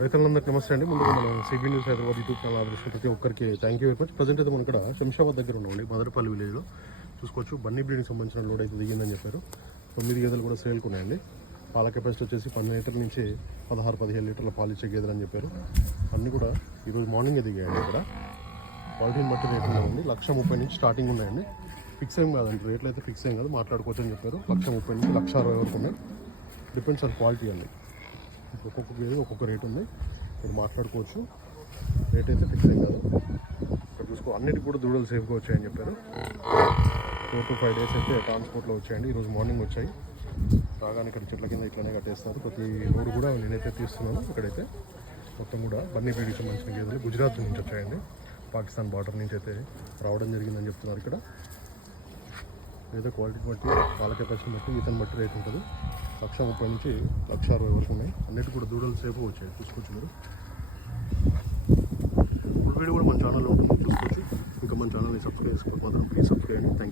రైతులందరికీ నమస్తే అండి. ముందుగా మనం CB news Hyderabad YouTube channel ఆదర్శించిన ప్రతి ఒక్కరికి thank you very much present అయితే మనం ఇక్కడ శంషాబాద్ దగ్గర ఉన్నామండి. మదరపల్లి విలేజ్లో చూసుకోవచ్చు బన్నీ బ్రీడింగ్ సంబంధించిన లోడ్ అయితే దిగిందని చెప్పారు. తొమ్మిది గేదెలు కూడా సేల్కి ఉన్నాయండి. పాల కెపాసిటీ వచ్చేసి పన్నెండు లీటర్ల నుంచి పదహారు పదిహేను లీటర్ల పాలు ఇచ్చే గేదెలు అని చెప్పారు. అన్నీ కూడా ఈరోజు మార్నింగ్ దిగాయండి ఇక్కడ. క్వాలిటీని బట్టి రేట్లు ఉంది లక్ష ముప్పై నుంచి స్టార్టింగ్ ఉన్నాయండి. ఫిక్స్ ఏం కాదండి. రేట్లు అయితే ఫిక్స్ ఏం కాదు. మాట్లాడుకోవచ్చు అని చెప్పారు. లక్ష ముప్పై నుంచి లక్ష అరవై వరకు ఉన్నాయి. డిపెండ్స్ ఆన్ క్వాలిటీ అండి. ఒక్కొక్క గేదె ఒక్కొక్క రేట్ ఉంది. మీరు మాట్లాడుకోవచ్చు. రేట్ అయితే ఫిక్స్ ఏం కాదు. ఇక్కడ చూసుకో అన్నిటికి కూడా దూడలు సేఫ్గా వచ్చాయని చెప్పారు. ఫోర్ టు ఫైవ్ డేస్ అయితే ట్రాన్స్పోర్ట్లో వచ్చాయండి. ఈరోజు మార్నింగ్ వచ్చాయి. రాగానే ఇక్కడ చెట్ల కింద ఇట్లనే కట్టేస్తారు. ప్రతి రోడ్డు కూడా నేనైతే తీస్తున్నాను ఇక్కడైతే. మొత్తం కూడా బన్నీ పీడికి సంబంధించిన గేదెలు గుజరాత్ నుంచి వచ్చాయండి. పాకిస్తాన్ బార్డర్ నుంచి అయితే రావడం జరిగిందని చెప్తున్నారు ఇక్కడ. ఏదో క్వాలిటీ బట్టి పాల కెపాసిటీ బట్టి ఈతని బట్టి రేట్ ఉంటుంది. లక్ష ముప్పై నుంచి లక్ష అరవై వరకు ఉన్నాయి. అన్నిటి కూడా దూడలు సేపు వచ్చాయి. చూసుకోవచ్చు మీరు. ఇప్పుడు వీడియో కూడా మన ఛానల్లో ఉంటుంది. చూసుకోవచ్చు. ఇంకా మన ఛానల్ని సబ్స్క్రైబ్ చేసుకోకపోతే ప్లీజ్ సబ్స్క్రైబ్ థ్యాంక్ యూ